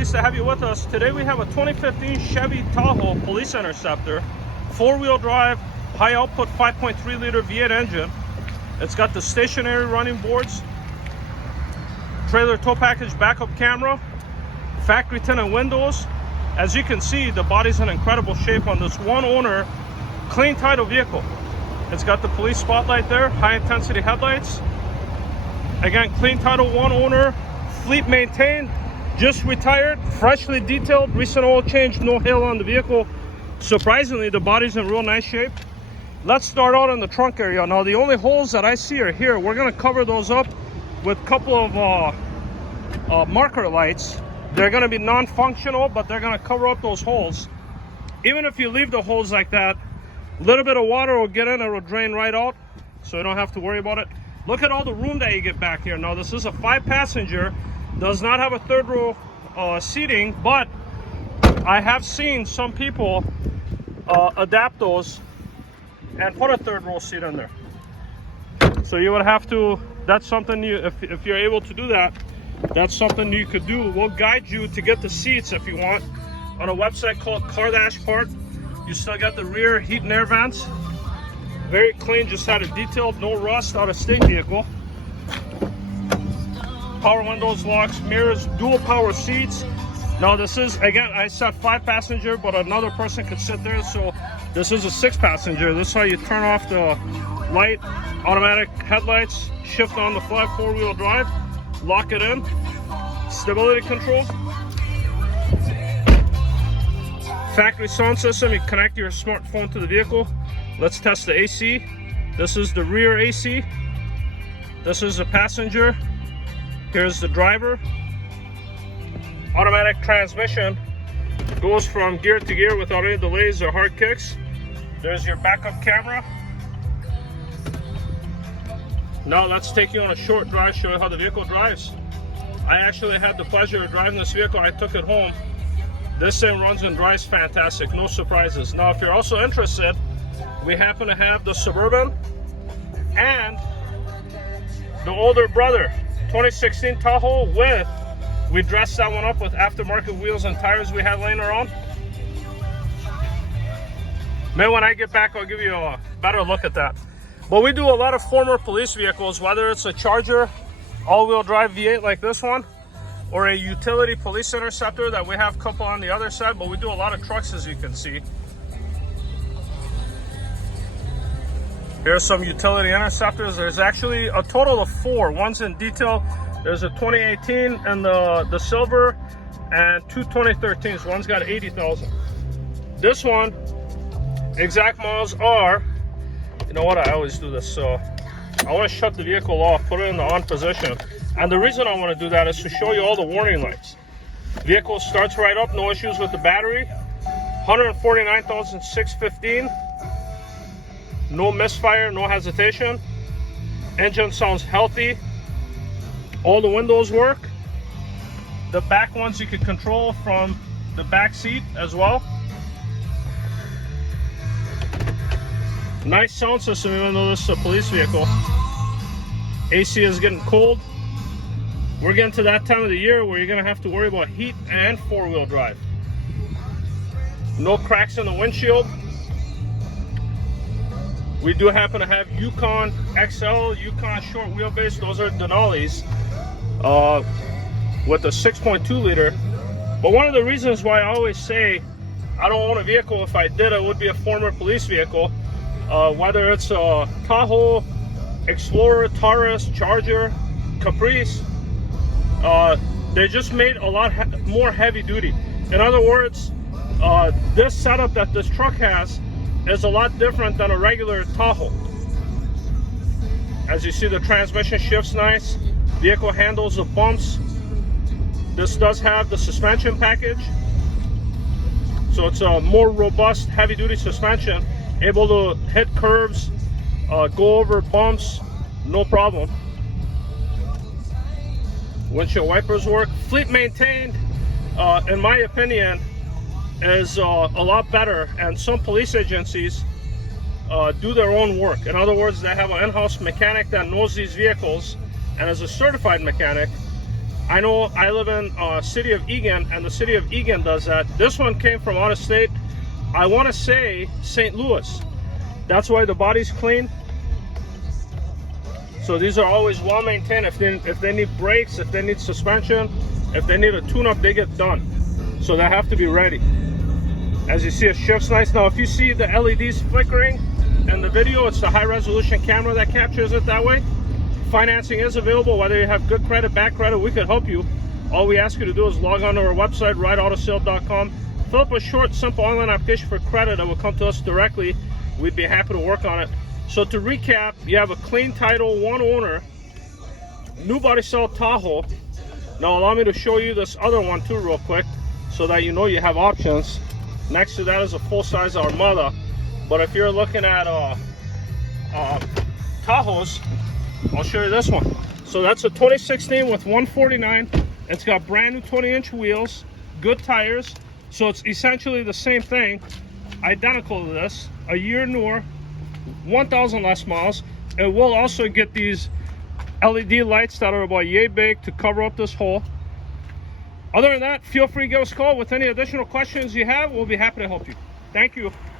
pleased to have you with us. Today we have a 2015 Chevy Tahoe Police Interceptor, four-wheel drive, high output 5.3 liter V8 engine. It's got the stationary running boards, trailer tow package backup camera, factory tinted windows. As you can see, the body's in incredible shape on this one owner, clean title vehicle. It's got the police spotlight there, high intensity headlights. Again, clean title, one owner, fleet maintained, just retired, freshly detailed, recent oil change, no hail on the vehicle. Surprisingly, the body's in real nice shape. Let's start out in the trunk area. Now, the only holes that I see are here. We're gonna cover those up with a couple of marker lights. They're gonna be non-functional, but they're gonna cover up those holes. Even if you leave the holes like that, a little bit of water will get in, it will drain right out, so you don't have to worry about it. Look at all the room that you get back here. Now, this is a 5-passenger, does not have a third row seating, but I have seen some people adapt those and put a third row seat in there. So you would have to, that's something you, if you're able to do that, that's something you could do. We'll guide you to get the seats if you want on a website called Car Dash Part. You still got the rear heat and air vents. Very clean, just had it detailed, no rust, out of state vehicle. Power windows, locks, mirrors, dual power seats. Now this is, again, I said 5-passenger, but another person could sit there, so this is a 6-passenger. This is how you turn off the light, automatic headlights, shift on the fly, 4-wheel drive, lock it in, stability control. Factory sound system, you connect your smartphone to the vehicle. Let's test the AC. This is the rear AC. This is the passenger. Here's the driver. Automatic transmission goes from gear to gear without any delays or hard kicks. There's your backup camera. Now let's take you on a short drive, show you how the vehicle drives. I actually had the pleasure of driving this vehicle. I took it home. This thing runs and drives fantastic, no surprises. Now, if you're also interested, we happen to have the Suburban and the older brother, 2016 Tahoe with, we dressed that one up with aftermarket wheels and tires we had laying around. Maybe when I get back, I'll give you a better look at that. But we do a lot of former police vehicles, whether it's a Charger, all-wheel drive V8 like this one, or a utility police interceptor that we have a couple on the other side, but we do a lot of trucks, as you can see. Here's some utility interceptors. There's actually a total of 4. One's in detail. There's a 2018 and the silver, and 2 2013s. One's got 80,000. This one, exact miles are, you know what, I always do this, so I want to shut the vehicle off, put it in the on position. And the reason I want to do that is to show you all the warning lights. Vehicle starts right up, no issues with the battery. 149,615. No misfire, no hesitation. Engine sounds healthy. All the windows work. The back ones you can control from the back seat as well. Nice sound system, even though this is a police vehicle. AC is getting cold. We're getting to that time of the year where you're gonna have to worry about heat and 4-wheel drive. No cracks in the windshield. We do happen to have Yukon XL, Yukon short wheelbase. Those are Denali's with a 6.2 liter. But one of the reasons why I always say I don't own a vehicle, if I did, it would be a former police vehicle. Whether it's a Tahoe, Explorer, Taurus, Charger, Caprice, they just made a lot more heavy duty. In other words, this setup that this truck has is a lot different than a regular Tahoe. As you see, the transmission shifts nice. Vehicle handles the bumps. This does have the suspension package, so it's a more robust, heavy-duty suspension, able to hit curves, go over bumps, no problem. Windshield wipers work. Fleet maintained, in my opinion, is a lot better, and some police agencies do their own work. In other words, they have an in-house mechanic that knows these vehicles and is a certified mechanic. I know I live in city of Eagan, and the city of Eagan does that. This one came from out of state. I want to say St. Louis. That's why the body's clean. So these are always well maintained. If they need brakes, if they need suspension, if they need a tune-up, they get done. So they have to be ready. As you see, it shifts nice. Now if you see the LEDs flickering in the video, it's the high resolution camera that captures it that way. Financing is available. Whether you have good credit, bad credit, we could help you. All we ask you to do is log on to our website, rideautosale.com, fill up a short, simple online application for credit that will come to us directly. We'd be happy to work on it. So to recap, you have a clean title, one owner, new body cell Tahoe. Now allow me to show you this other one too real quick, so that you know you have options. Next to that is a full-size Armada. But if you're looking at Tahoes, I'll show you this one. So that's a 2016 with 149. It's got brand new 20-inch wheels, good tires. So it's essentially the same thing, identical to this, a year newer, 1,000 less miles. It will also get these LED lights that are about yay big to cover up this hole. Other than that, feel free to give us a call with any additional questions you have. We'll be happy to help you. Thank you.